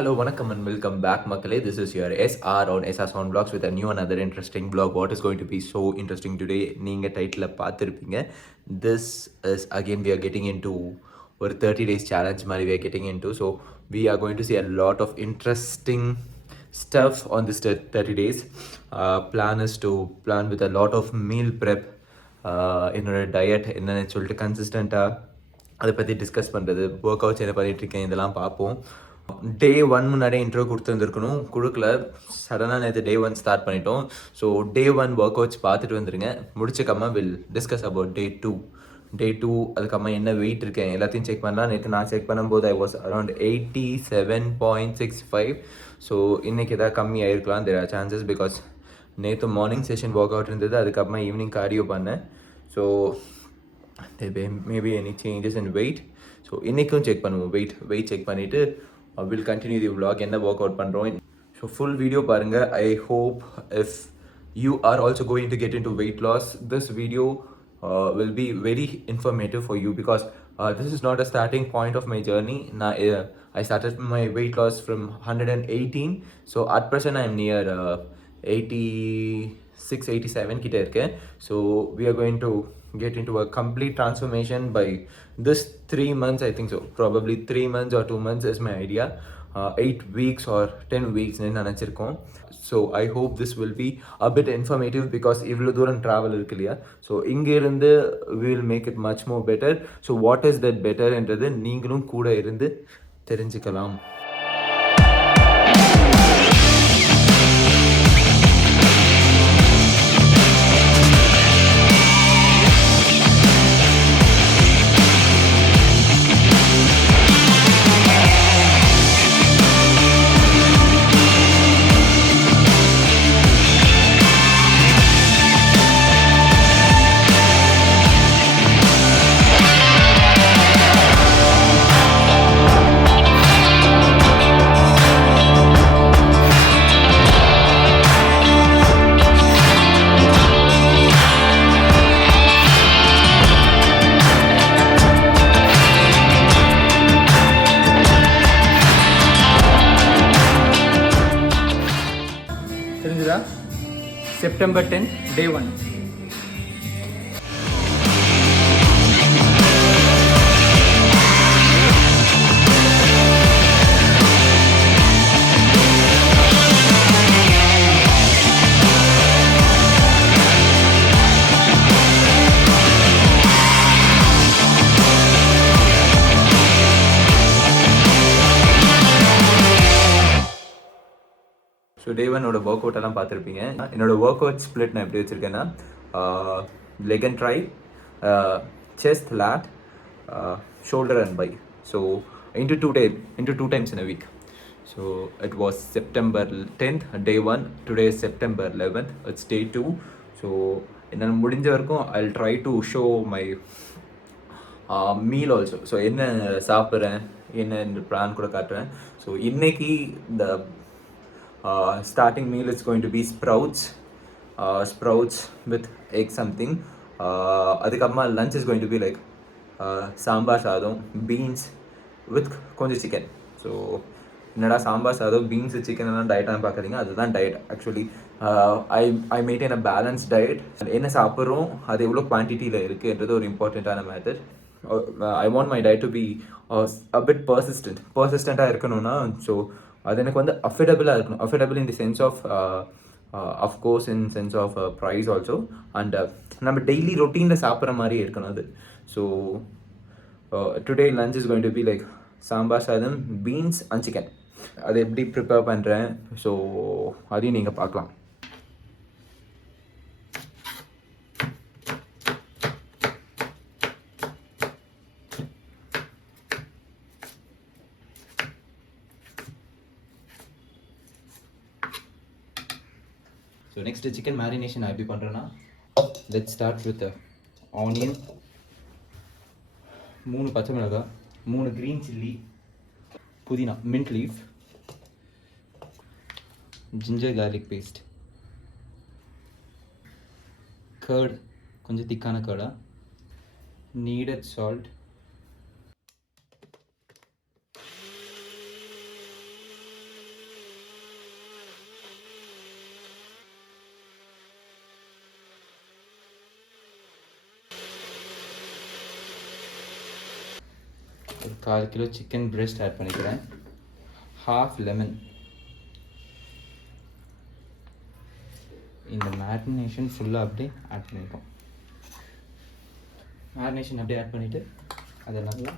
Hello, vanakkam and welcome back, Makale. This is your SR on SR Soundvlogs with a new another interesting vlog. What is going to be so interesting today? Neenga title paathirupinga. This is again we are getting into ஒரு 30 days challenge mari we are getting into. So we are going to see a lot of interesting stuff on this 30 days. Plan is to plan with a lot of meal prep. என்னோட டயட் என்னன்னு சொல்லிட்டு கன்சிஸ்டண்ட்டாக அதை பற்றி டிஸ்கஸ் பண்ணுறது, work outs என்ன பண்ணிகிட்ருக்கேன், இதெல்லாம் பார்ப்போம். டே 1 முன்னாடியே இன்ட்ரோ கொடுத்துருந்துருக்கணும், கொடுக்கல. சடனாக நேற்று டே 1 ஸ்டார்ட் பண்ணிட்டோம். ஸோ டே 1 ஒர்க் அவுட்ஸ் பார்த்துட்டு வந்துருங்க. முடிச்சக்கம்மா will discuss about day two அதுக்கப்புறமா என்ன வெயிட் இருக்கேன் எல்லாத்தையும் செக் பண்ணலாம். நேற்று நான் செக் பண்ணும்போது ஐ வாஸ் அரௌண்ட் 87.65. ஸோ இன்றைக்கி எதாவது கம்மி ஆகிருக்கலாம், தேர் ஆர் சான்சஸ். பிகாஸ் நேற்று மார்னிங் செஷன் ஒர்க் அவுட் இருந்தது, அதுக்கப்புறமா ஈவினிங் கார்டியோ பண்ணேன். So maybe any changes in weight. So இன்றைக்கும் செக் பண்ணுவோம், வெயிட் செக் பண்ணிவிட்டு வில் கண்டினியூ தி vlog என்ன ஒர்க் அவுட் பண்ணுறோம். ஸோ ஃபுல் வீடியோ பாருங்கள். I hope if you are also going to get into weight loss, this video will be very informative for you because this is not a starting point of my journey. I started my weight loss from 118. So at present I am near 86-87 கிட்ட இருக்கேன். So we are going to get into a complete transformation by this 3 months, I think so. Probably 3 months or 2 months is my idea. 8 weeks or 10 weeks நினச்சிருக்கோம். So I hope this will be a bit informative because இவ்வளோ தூரம் ட்ராவல் இருக்கு இல்லையா. ஸோ இங்கேருந்து we will make it much more better. So what is that better என்றது நீங்களும் கூட இருந்து தெரிஞ்சுக்கலாம். September 10, day 1. So day 1 workout எல்லாம் பார்த்துருப்பீங்க. என்னோட ஒர்க் அவுட் ஸ்ப்ளிட் நான் எப்படி வச்சுருக்கேன்னா, leg and tri, chest, lat, shoulder and bi. So into two times in a week. So it was September 10th, day 1. Today is September 11th. It's day 2. So என்னால் முடிஞ்ச வரைக்கும் I'll try to show my meal also. So என்ன சாப்பிட்றேன் என்ன பிளான் கூட காட்டுறேன். ஸோ இன்னைக்கு இந்த starting meal is going to be sprouts with egg something. அதுக்கப்புறமா lunch is going to be like sambar சாதம், beans with கொஞ்சம் சிக்கன். ஸோ என்னடா சாம்பார் சாதம், பீன்ஸ், சிக்கன் எல்லாம் டயட்டாக பார்க்குறீங்க, அதுதான் diet. Actually I maintain a balance diet. என்ன சாப்பிட்றோம், அது எவ்வளோ குவான்டிட்டியில் இருக்குன்றது ஒரு இம்பார்ட்டண்ட்டான matter. I want my diet to be a bit பர்சிஸ்டண்ட்டாக இருக்கணும்னா, ஸோ அது எனக்கு வந்து அஃபோர்டபுளாக இருக்கணும். Affordable in the sense of of course in sense of price also. And நம்ம டெய்லி ரொட்டீனில் சாப்பிட்ற மாதிரியே இருக்கணும் அது. So today lunch is going to be like sambar சாதம், பீன்ஸ் அண்ட் சிக்கன். அதை எப்படி ப்ரிப்பேர் பண்ணுறேன், ஸோ அதையும் நீங்கள் பார்க்கலாம். ஸோ நெக்ஸ்ட் சிக்கன் மேரினேஷன் நான் எப்படி பண்ணுறேன்னா, லெட்ஸ் ஸ்டார்ட் வித் ஆனியன், 3 பச்சை மிளகாய், 3 க்ரீன் சில்லி, புதினா, mint leaf, ginger garlic paste, curd, கொஞ்சம் திக்கான கர்டா, needed salt, 1 1/4 kilo chicken breast add பண்ணிக்கிறேன். half lemon. இந்த மேரினேஷன் ஃபுல்லாக அப்படியே ஆட் பண்ணிட்டோம். மேரினேஷன் அப்படியே ஆட் பண்ணிவிட்டு அதை நல்லா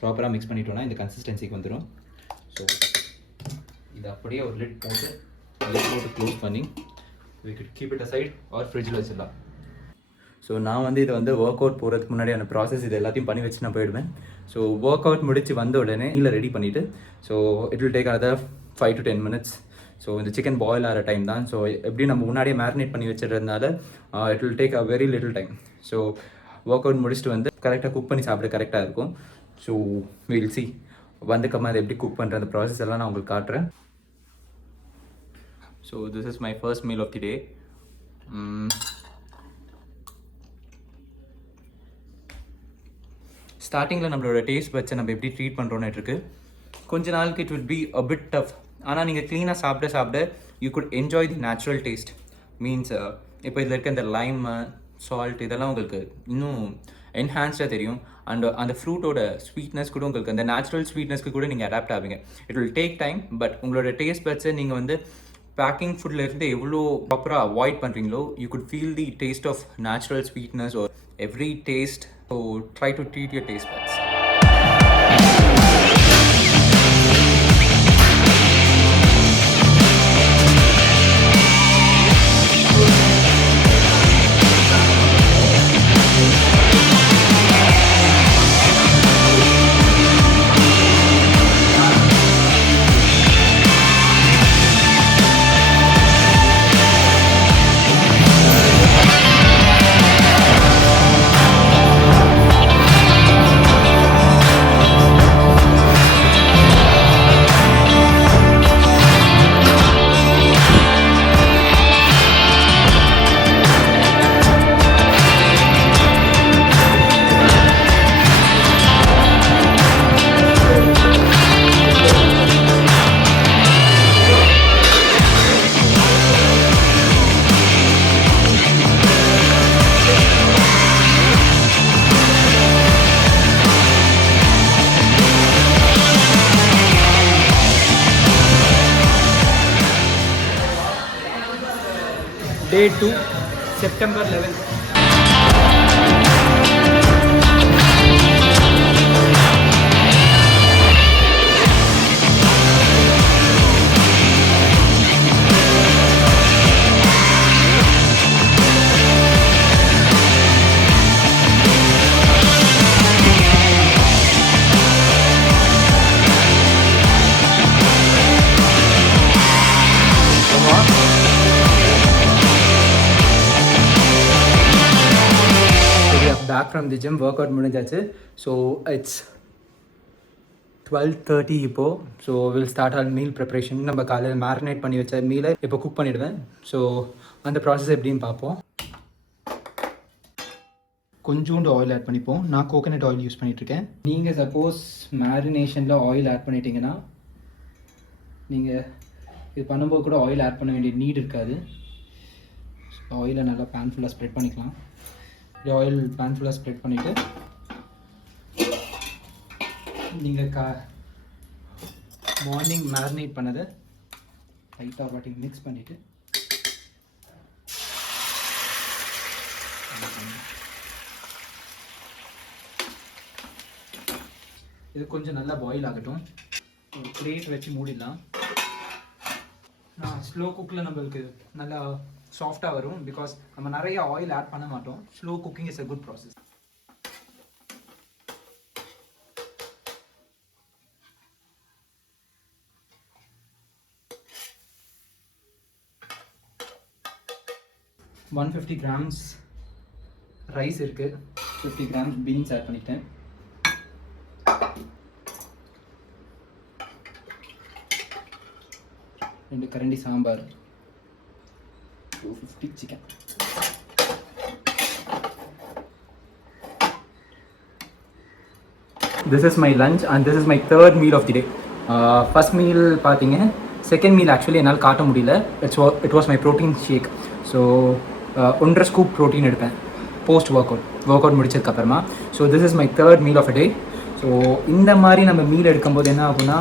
ப்ராப்பராக மிக்ஸ் பண்ணிட்டோன்னா இந்த கன்சிஸ்டன்சிக்கு வந்துடும். ஸோ இது அப்படியே ஒரு லிட் போட்டு க்ளோஸ் பண்ணி we could keep it aside or ஃப்ரிட்ஜில் வச்சிடலாம். ஸோ நான் வந்து இதை வந்து ஒர்க் அவுட் போகிறதுக்கு முன்னாடியான ப்ராசஸ் இது எல்லாத்தையும் பண்ணி வச்சு நான் போயிடுவேன். ஸோ ஒர்க் அவுட் முடிச்சு வந்த உடனே இல்லை ரெடி பண்ணிவிட்டு so it will take another 5 to 10 minutes. So இந்த சிக்கன் பாயில் ஆகிற டைம் தான். ஸோ எப்படி நம்ம முன்னாடியே மேரினேட் பண்ணி வச்சுருந்தனால it will take a very little time. So workout முடிச்சுட்டு வந்து கரெக்டாக குக் பண்ணி சாப்பிட கரெக்டாக இருக்கும். ஸோ வில் சி வந்துக்கம்மா அதை எப்படி குக் பண்ணுற அந்த ப்ராசஸ் எல்லாம் நான் உங்களுக்கு காட்டுறேன். So this is my first meal of the day. ஸ்டார்டிங்கில் நம்மளோட டேஸ்ட் வச்சு நம்ம எப்படி ட்ரீட் பண்ணுறோன்னு இருக்கு. கொஞ்ச நாளுக்கு it will B a bit tough. ஆனால் நீங்கள் க்ளீனாக சாப்பிட you good enjoy the natural taste. Means இப்போ இதில் இருக்க இந்த லைம் சால்ட் இதெல்லாம் உங்களுக்கு இன்னும் என்ஹான்ஸ்டாக தெரியும். அண்ட் அந்த ஃப்ரூட்டோட ஸ்வீட்னஸ் கூட உங்களுக்கு அந்த நேச்சுரல் ஸ்வீட்னஸ்க்கு கூட நீங்கள் அடாப்ட் ஆவீங்க. It will take time. But உங்களோட டேஸ்ட் பட்ஸை நீங்கள் வந்து பேக்கிங் ஃபுட்டில் இருந்து எவ்வளோ ப்ராப்பராக அவாய்ட் பண்ணுறீங்களோ you could feel the taste of natural sweetness or every taste. So try to treat your taste buds. Day 2, September 11th. Back from the gym, workout முடிஞ்சாச்சு. ஸோ இட்ஸ் 12:30 இப்போது. So will start all meal preparation. நம்ம காலையில் மேரினேட் பண்ணி வச்ச மீலை இப்போ குக் பண்ணிவிடுவேன். ஸோ அந்த ப்ராசஸ் எப்படின்னு பார்ப்போம். கொஞ்சோண்டு ஆயில் ஆட் பண்ணிப்போம். நான் கோகனட் ஆயில் யூஸ் பண்ணிகிட்ருக்கேன். நீங்கள் சப்போஸ் மேரினேஷனில் ஆயில் ஆட் பண்ணிட்டீங்கன்னா நீங்கள் இது பண்ணும்போது கூட ஆயில் ஆட் பண்ண வேண்டிய நீட் இருக்காது. ஆயிலை நல்லா பேன் ஃபுல்லாக ஸ்ப்ரெட் பண்ணிக்கலாம். ஆயில் பேன் ஃபுல்லாக ஸ்ப்ரெட் பண்ணிவிட்டு நீங்கள் மார்னிங் மேரினேட் பண்ணதை லைட்டாக வாட்டி மிக்ஸ் பண்ணிவிட்டு இது கொஞ்சம் நல்லா பாயில் ஆகட்டும். ஒரு பிளேட் வச்சு மூடிடலாம். ஸ்லோ குக்கில் நம்மளுக்கு நல்லா சாஃப்டாக வரும். பிகாஸ் நம்ம நிறைய ஆயில் ஆட் பண்ண மாட்டோம். Slow cooking is a good process. One 150 grams rice இருக்குது. 50 grams பீன்ஸ் ஆட் பண்ணிட்டேன். ரெண்டு கரண்டி சாம்பார். 250 chicken. This is my lunch and this is my third meal of the day. First meal பார்த்தீங்க. Second meal actually என்னால் காட்ட முடியல. It was my protein shake. So 1.5 scoop protein எடுப்பேன். Post workout முடிச்சதுக்கப்புறமா. So this is my third meal of a day. So இந்த மாதிரி நம்ம meal எடுக்கும்போது என்ன ஆகும்னா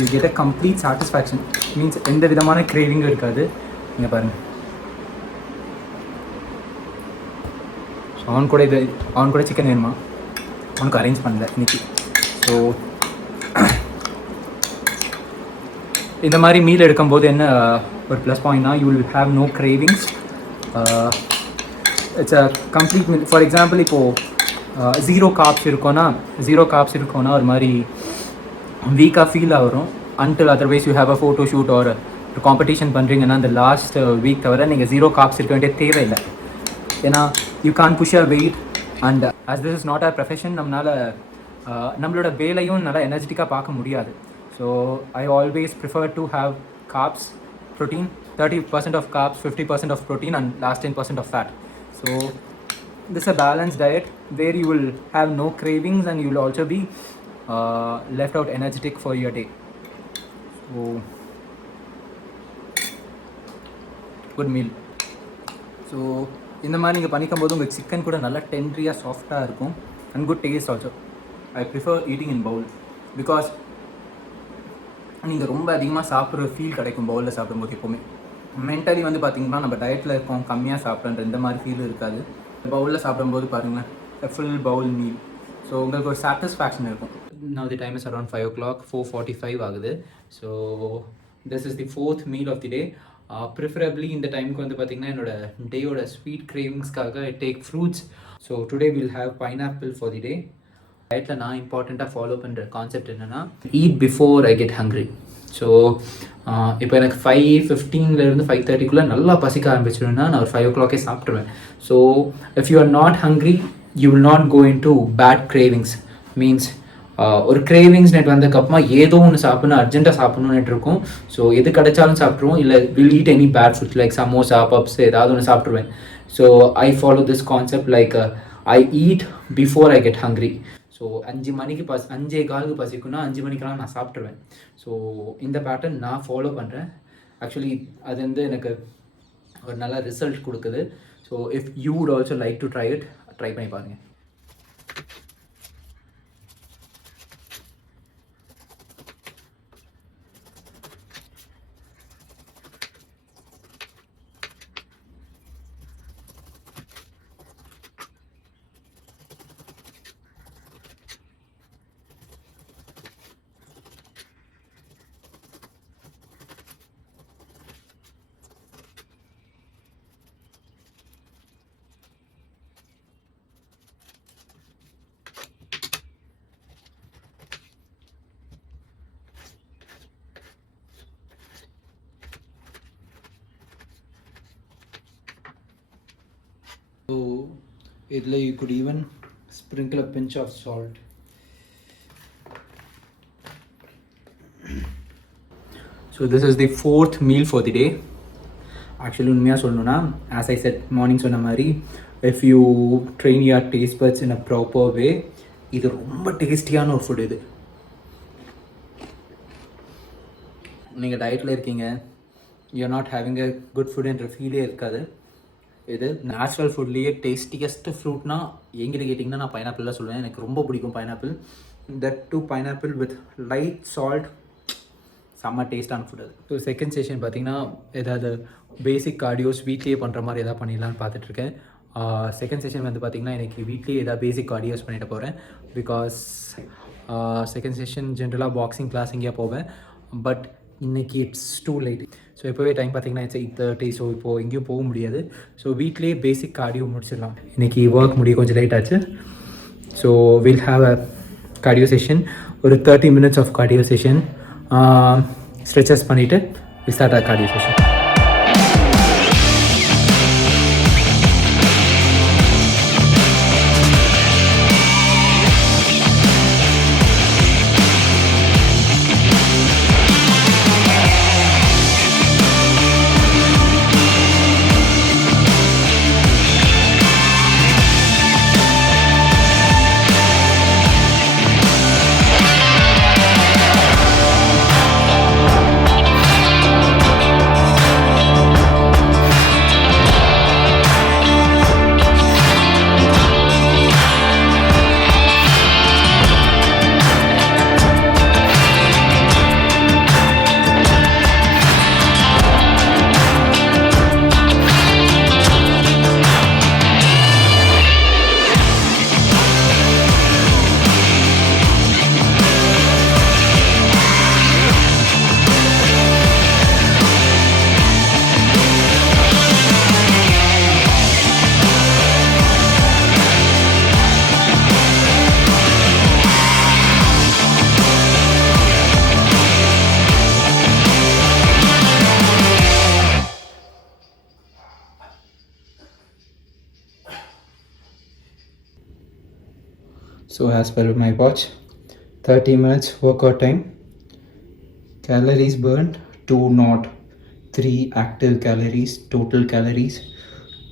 you get a complete satisfaction. Means எந்த விதமான கிரேவிங்கும் இருக்காது. நீங்கள் பாருங்கள், ஸோ அவன் கூட சிக்கன் வேணுமா, அவனுக்கு அரேஞ்ச் பண்ணல இன்னைக்கு. ஸோ இந்த மாதிரி மீல் எடுக்கும்போது என்ன ஒரு ப்ளஸ் பாயிண்ட்னா you will have no cravings. It's a complete meal. For example இப்போது ஜீரோ காப்ஸ் இருக்கோன்னா ஒரு மாதிரி வீக்காக ஃபீல் ஆகும். Until otherwise you have a photo shoot ஒரு காம்படிஷன் பண்ணுறீங்கன்னா அந்த லாஸ்ட் வீக் தவிர நீங்கள் ஜீரோ காப்ஸ் இருக்க வேண்டிய தேவையில்லை. ஏன்னா you can push a weight and as this is not our profession, நம்மளோட வேலையும் நல்லா எனர்ஜெட்டிக்காக பார்க்க முடியாது. So I always prefer to have corps, protein, 30% of carbs, 50% of protein and last 10% of fat. So this is a balanced diet where you will have no cravings and you will also be left out energetic for your day. So good meal. So இந்த மாதிரி நீங்கள் பண்ணிக்கும்போது உங்கள் சிக்கன் கூட நல்லா டென்ட்ரியாக சாஃப்டாக இருக்கும் and good taste also. I prefer eating in bowl because நீங்கள் ரொம்ப அதிகமாக சாப்பிட்ற ஃபீல் கிடைக்கும் பவுலில் சாப்பிடும்போது. எப்போவுமே மென்டலி வந்து பார்த்திங்கன்னா நம்ம டயட்டில் இருக்கோம், கம்மியாக சாப்பிட்ற இந்த மாதிரி ஃபீல் இருக்காது. பவுலில் சாப்பிடும்போது பாருங்களேன், ஃபுல் பவுல் மீல். ஸோ உங்களுக்கு ஒரு சாட்டிஸ்ஃபேக்ஷன் இருக்கும். Now the time is around 5 o'clock, 4:45 ஆகுது. ஸோ this is the fourth meal of the day. Preferably இந்த டைமுக்கு வந்து பார்த்திங்கன்னா என்னோட டேயோட ஸ்வீட் கிரேவிங்ஸ்க்காக I take fruits. So today will have pineapple for the day. டயட்டில் நான் இம்பார்ட்டண்ட்டாக ஃபாலோ பண்ணுற கான்செப்ட் என்னென்னா eat before I get hungry. So இப்போ எனக்கு 5:15 5:30 நல்லா பசிக்க ஆரம்பிச்சிடும்னா நான் ஒரு 5 o'clock சாப்பிட்ருவேன். So if you are not hungry you will not go into bad cravings. Means ஒரு கிரேவிங்ஸ் நெட் வந்ததுக்கப்புறமா ஏதோ ஒன்று சாப்பிட்ணும், அர்ஜென்ட்டாக சாப்பிட்ணுன்னு இருக்கும். ஸோ எது கிடைச்சாலும் சாப்பிட்ருவோம், இல்லை will eat any bad foods like samosa, puffs, ஏதாவது ஒன்று சாப்பிட்ருவேன். So I follow this concept like I eat before I get hungry. So 5 மணிக்கு 5:15 பசிக்குன்னா 5 மணிக்கெலாம் நான் சாப்பிட்ருவேன். ஸோ இந்த பேட்டர்ன் நான் ஃபாலோ பண்ணுறேன். ஆக்சுவலி அது வந்து எனக்கு ஒரு நல்ல ரிசல்ட் கொடுக்குது. So if you would also like to try பண்ணி பாருங்கள். So you could even sprinkle a pinch of salt. So this is the fourth meal for the day. Actually உண்மையாக சொல்லணும்னா as I said மார்னிங் சொன்ன மாதிரி if you train your taste buds in a proper way, இது ரொம்ப டேஸ்டியான ஒரு ஃபுட். இது நீங்கள் டயட்டில் இருக்கீங்க, you're not having a good food என்ற ஃபீலே இருக்காது. இது நேச்சுரல் ஃபுட்லேயே டேஸ்டியஸ்ட்டு ஃப்ரூட்னா எங்கிட்ட கேட்டிங்கன்னா நான் பைனாப்பிள் தான் சொல்லுவேன். எனக்கு ரொம்ப பிடிக்கும் pineapple. That to pineapple with light salt, செம்ம டேஸ்டான ஃபுட் அது. ஸோ செகண்ட் செஷன் பார்த்திங்கன்னா ஏதாவது பேசிக் கார்டியோஸ் வீட்லேயே பண்ணுற மாதிரி எதாவது பண்ணிடலான்னு பார்த்துட்ருக்கேன். செகண்ட் செஷன் வந்து பார்த்திங்கன்னா எனக்கு வீட்லேயே ஏதாவது பேசிக் கார்டியோஸ் பண்ணிட்டு போகிறேன். பிகாஸ் செகண்ட் செஷன் ஜென்ரலாக பாக்ஸிங் கிளாஸ் எங்கேயா போவேன். பட் இன்றைக்கி இட்ஸ் டூ லைட். ஸோ இப்போவே டைம் பார்த்திங்கன்னா இட்ஸ் 8:30. ஸோ இப்போது எங்கேயும் போக முடியாது. ஸோ வீட்லேயே பேசிக் கார்டியோ முடிச்சிடலாம். இன்றைக்கி ஒர்க் முடிய கொஞ்சம் லேட் ஆச்சு. So will have a cardio session, ஒரு 30 minutes of cardio session. Stretches பண்ணிவிட்டு we start a cardio session. So as per my watch, 30 minutes workout time. Calories burned 203 active calories. Total calories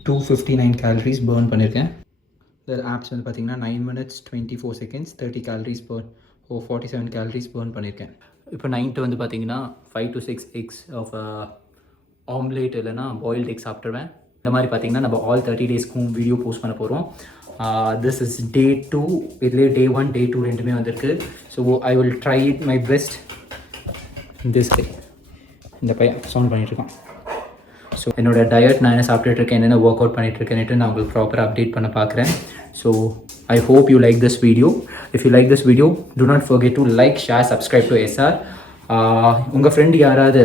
259 calories burn பண்ணியிருக்கேன். The apps வந்து பார்த்தீங்கன்னா 9 minutes 24 seconds 30 calories burn. 47 calories burn பண்ணியிருக்கேன். இப்போ நைட்டு வந்து பார்த்தீங்கன்னா 5 to 6 eggs of omelette இல்லைனா boiled egg சாப்பிட்ருவேன். இந்த மாதிரி பார்த்தீங்கன்னா நம்ம ஆல் 30 டேஸ்க்கும் வீடியோ போஸ்ட் பண்ண போகிறோம். This is day 2. இதுலேயே டே 1 டே 2 ரெண்டுமே வந்திருக்கு. So I will try it my best. This day இந்த பையன் சவுண்ட் பண்ணிகிட்ருக்கான். ஸோ என்னோட டயட் நான் என்ன சாப்பிட்டுட்ருக்கேன், என்னென்ன ஒர்க் அவுட் பண்ணிகிட்ருக்கேன்ட்டு நான் உங்களுக்கு ப்ராப்பராக அப்டேட் பண்ண பார்க்குறேன். So I hope you like this video. If you like this video, do not forget to like, share, subscribe to SR. உங்கள் ஃப்ரெண்டு யாராவது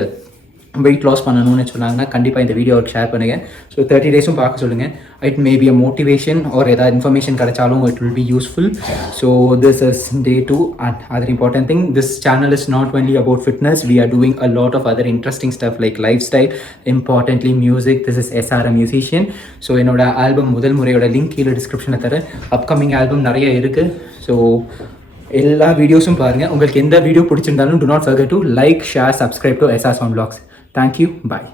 வெயிட் லாஸ் பண்ணணும்னு சொன்னாங்கன்னா கண்டிப்பாக இந்த வீடியோவுக்கு ஷேர் பண்ணுங்கள். ஸோ 30 டேஸும் பார்க்க சொல்லுங்கள். It may be a motivation or ஏதாவது இன்ஃபர்மேஷன் கிடைச்சாலும் it will be useful. So this is day 2 and other important thing, this channel is not only about fitness. We are doing a lot of other interesting stuff like lifestyle, importantly music. This is SR musician. So என்னோட album முதல் முறையோட லிங்க் கீழே டிஸ்கிரிப்ஷனில் தரேன். Upcoming album நிறைய இருக்குது. ஸோ எல்லா வீடியோஸும் பாருங்கள். உங்களுக்கு எந்த வீடியோ பிடிச்சிருந்தாலும் do not forget to like, share, subscribe to SR Tamilvlogs. Thank you. Bye.